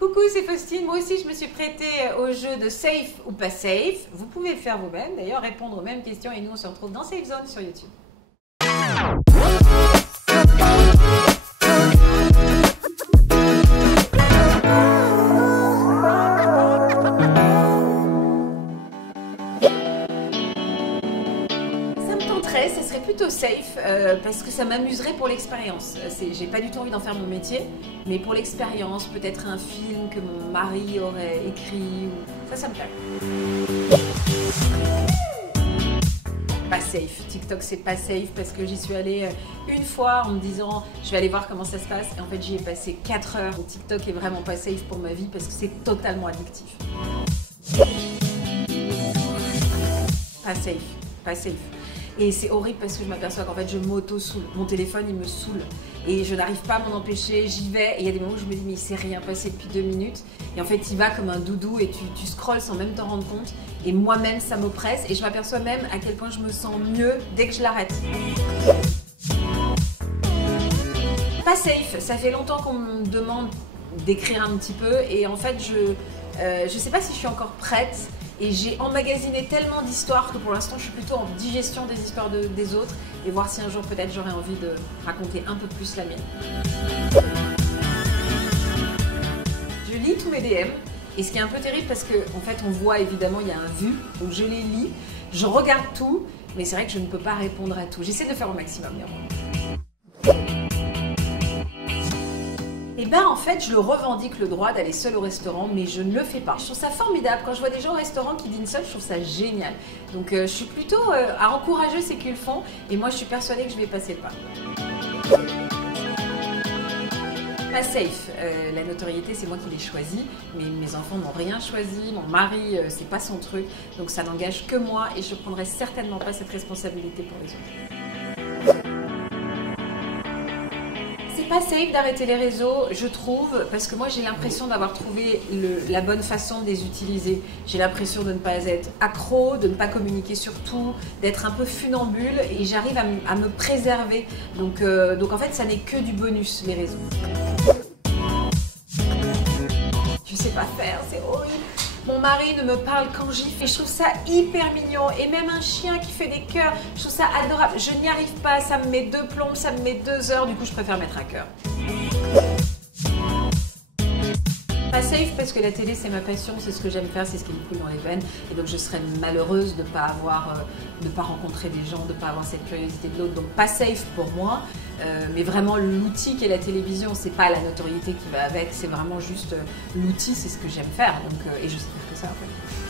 Coucou, c'est Faustine. Moi aussi, je me suis prêtée au jeu de safe ou pas safe. Vous pouvez le faire vous-même, d'ailleurs, répondre aux mêmes questions. Et nous, on se retrouve dans Safe Zone sur YouTube. Ce serait plutôt safe parce que ça m'amuserait pour l'expérience. J'ai pas du tout envie d'en faire mon métier, mais pour l'expérience, peut-être un film que mon mari aurait écrit, ça me plaît. Pas safe. TikTok, c'est pas safe parce que j'y suis allée une fois en me disant je vais aller voir comment ça se passe et en fait j'y ai passé 4 heures. Donc, TikTok est vraiment pas safe pour ma vie parce que c'est totalement addictif. Pas safe, pas safe. Et c'est horrible parce que je m'aperçois qu'en fait je m'auto-saoule. Mon téléphone il me saoule et je n'arrive pas à m'en empêcher, j'y vais et il y a des moments où je me dis mais il s'est rien passé depuis 2 minutes et en fait il va comme un doudou et tu scrolles sans même t'en rendre compte et moi-même ça m'oppresse et je m'aperçois même à quel point je me sens mieux dès que je l'arrête. Pas safe, ça fait longtemps qu'on me demande d'écrire un petit peu et en fait je sais pas si je suis encore prête. Et j'ai emmagasiné tellement d'histoires que pour l'instant je suis plutôt en digestion des histoires des autres et voir si un jour peut-être j'aurai envie de raconter un peu plus la mienne. Je lis tous mes DM et ce qui est un peu terrible parce qu'en fait on voit évidemment il y a un vu, donc je les lis, je regarde tout, mais c'est vrai que je ne peux pas répondre à tout. J'essaie de faire au maximum néanmoins. Et ben en fait, je le revendique le droit d'aller seule au restaurant, mais je ne le fais pas. Je trouve ça formidable. Quand je vois des gens au restaurant qui dînent seuls, je trouve ça génial. Donc je suis plutôt à encourager ceux qui le font, et moi je suis persuadée que je vais passer le pas. Pas safe. La notoriété, c'est moi qui l'ai choisie, mais mes enfants n'ont rien choisi, mon mari, c'est pas son truc, donc ça n'engage que moi, et je ne prendrai certainement pas cette responsabilité pour les autres. Pas safe d'arrêter les réseaux, je trouve, parce que moi j'ai l'impression d'avoir trouvé la bonne façon de les utiliser. J'ai l'impression de ne pas être accro, de ne pas communiquer sur tout, d'être un peu funambule et j'arrive à me préserver. Donc en fait ça n'est que du bonus les réseaux. Je sais pas faire, c'est horrible. Mon mari ne me parle qu'en gif et je trouve ça hyper mignon. Et même un chien qui fait des cœurs, je trouve ça adorable. Je n'y arrive pas, ça me met 2 plombes, ça me met 2 heures, du coup je préfère mettre un cœur. Pas safe parce que la télé c'est ma passion, c'est ce que j'aime faire, c'est ce qui me coule dans les veines et donc je serais malheureuse de ne pas rencontrer des gens, de ne pas avoir cette curiosité de l'autre, donc pas safe pour moi, mais vraiment l'outil qu'est la télévision, c'est pas la notoriété qui va avec, c'est vraiment juste l'outil, c'est ce que j'aime faire, donc, et je sais faire que ça en fait.